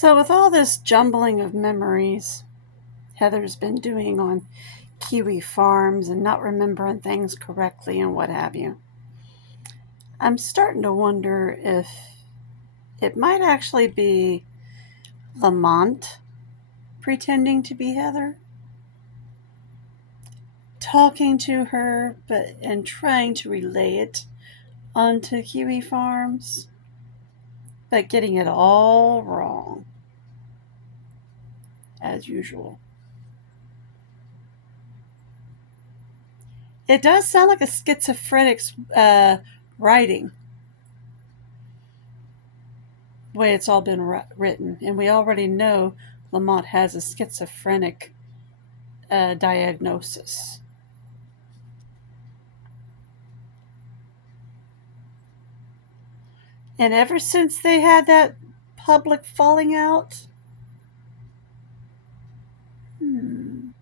So, with all this jumbling of memories Heather's been doing on Kiwi farms and not remembering things correctly and what have you, I'm starting to wonder if it might actually be LaMonte pretending to be Heather, talking to her and trying to relay it onto Kiwi farms, but getting it all wrong, as usual. It does sound like a schizophrenic's writing, the way it's all been written, and we already know LaMonte has a schizophrenic diagnosis. And ever since they had that public falling out, And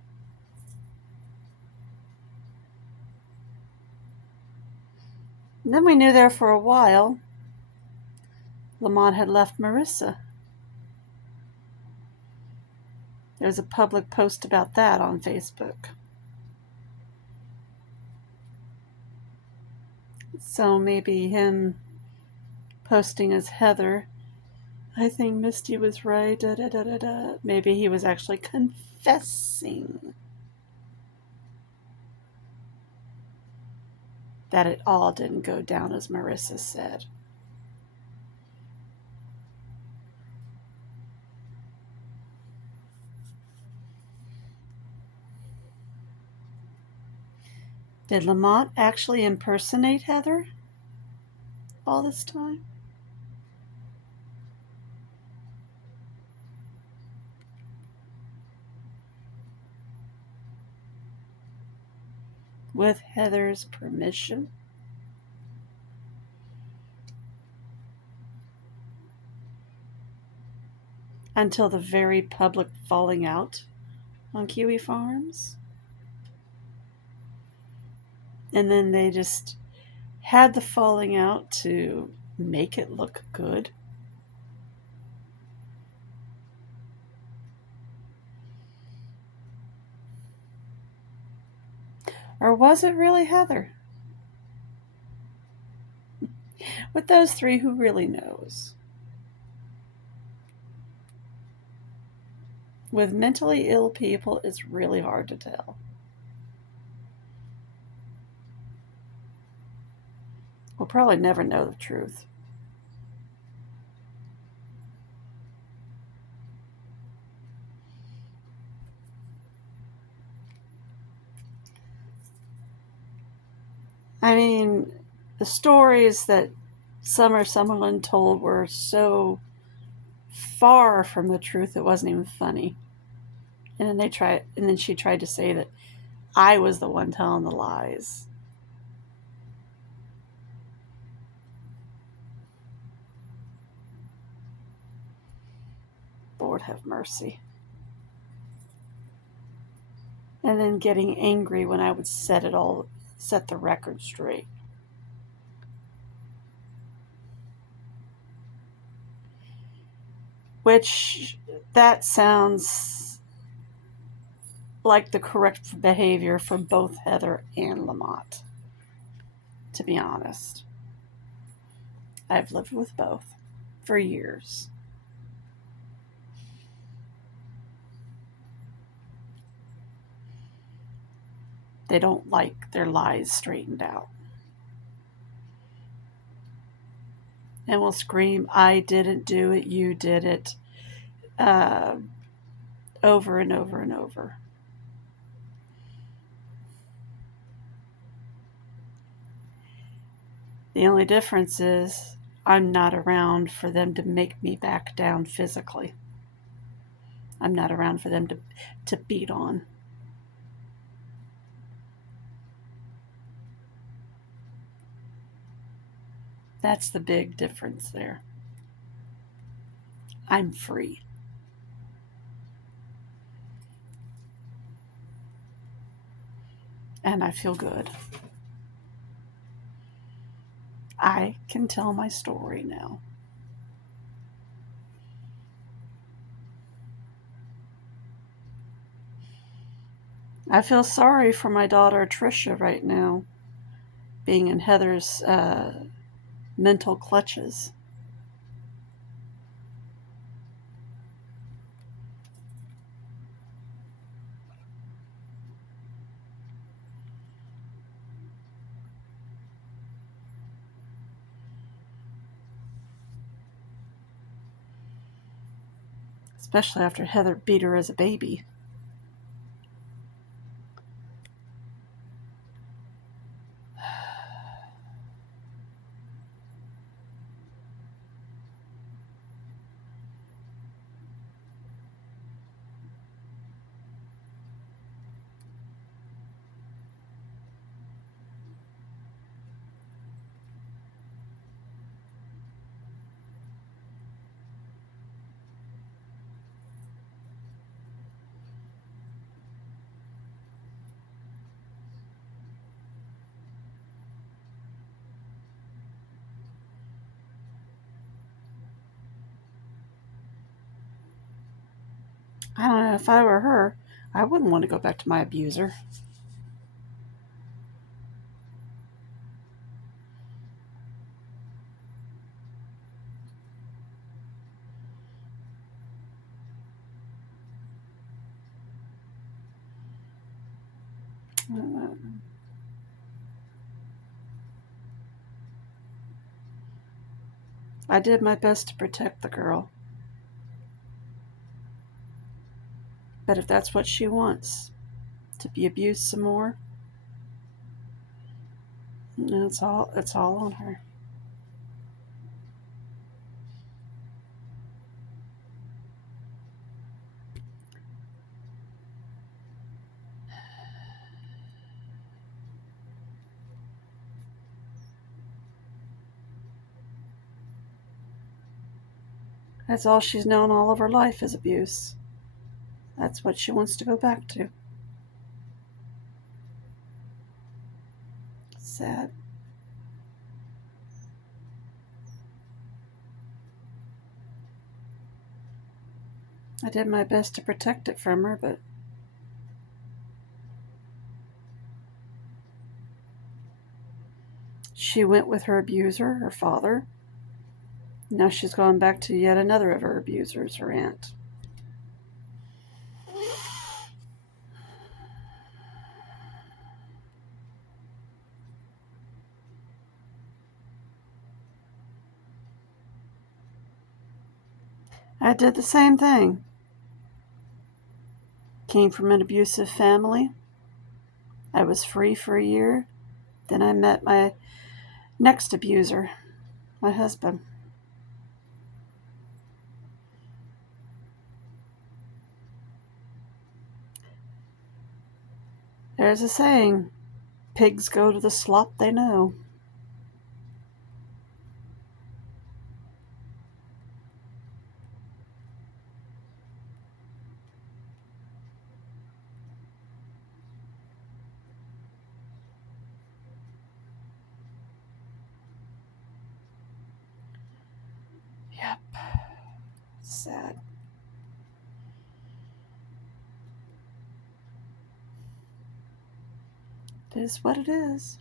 then we knew there for a while LaMonte had left Merissa. There was a public post about that on Facebook. So maybe him posting as Heather, I think Misty was right, da da da da da. Maybe he was actually confessing that it all didn't go down as Merissa said. Did LaMonte actually impersonate Heather all this time? With Heather's permission? Until the very public falling out on Kiwi Farms? And then they just had the falling out to make it look good? Or was it really Heather? With those three, who really knows? With mentally ill people, it's really hard to tell. We'll probably never know the truth. I mean, the stories that Summer Sommerland told were so far from the truth it wasn't even funny. And then she tried to say that I was the one telling the lies. Lord have mercy. And then getting angry when I would set the record straight. Which, that sounds like the correct behavior for both Heather and LaMonte, to be honest. I've lived with both for years. They don't like their lies straightened out. And will scream, I didn't do it, you did it, over and over and over. The only difference is I'm not around for them to make me back down physically. I'm not around for them to beat on. That's the big difference there. I'm free. And I feel good. I can tell my story now. I feel sorry for my daughter Tricia right now, being in Heather's mental clutches. Especially after Heather beat her as a baby. I don't know, if I were her, I wouldn't want to go back to my abuser. I did my best to protect the girl. But if that's what she wants, to be abused some more, it's all on her. That's all she's known all of her life is abuse. That's what she wants to go back to. Sad. I did my best to protect it from her, but she went with her abuser, her father. Now she's gone back to yet another of her abusers, her aunt. I did the same thing. Came from an abusive family. I was free for a year. Then I met my next abuser, my husband. There's a saying, pigs go to the slop they know. Yep. Sad. It is what it is.